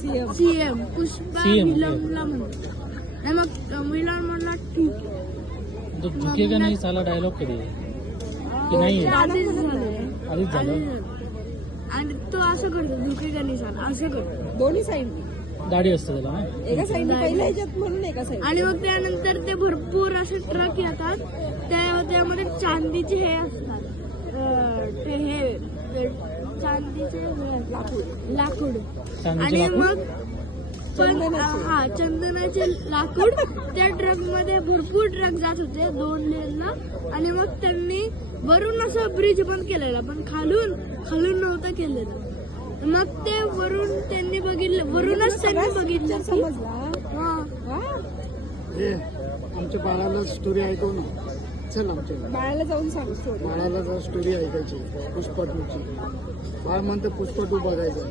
CM Pushpa विलमला म्हणतो. आणि मग विलन म्हणला ठीक आहे. तो झुकेगा नाही साला डायलॉग कधी की नाही आधीच आधीच झालं. आणि तो असं करतो झुकेगा नाही साला असं करतो दोन्ही साईड दाढी असते त्याला ना. एका साईडने पहिल्या ह्याच्यात म्हणून एका साईड. आणि मग त्यानंतर ते भरपूर असे ट्रक येतात त्यामध्ये चांदीचे हे असतात ते हे चांदीचे हे असतात, लाकूड. चांदीचे आणि लाकूड? मग हा चंदनाचे लाकूड त्या ट्रक मध्ये भरपूर ट्रक जात होते 2 लेनला. आणि मग त्यांनी वरून असं ब्रिज बंद केलेला पण खालून नव्हतं केलेलं. मग ते वरून त्यांनी बघितलं वरूनच त्यांनी बघितलं की समजला. हा आमच्या बाळाला स्टोरी ऐकव ना. चल आमच्या बाळाला जाऊन सांग स्टोरी. बाळाला जर स्टोरी ऐकायची पुष्पा 2ची. बाळ म्हणतं पुष्पा 2 बघायचं.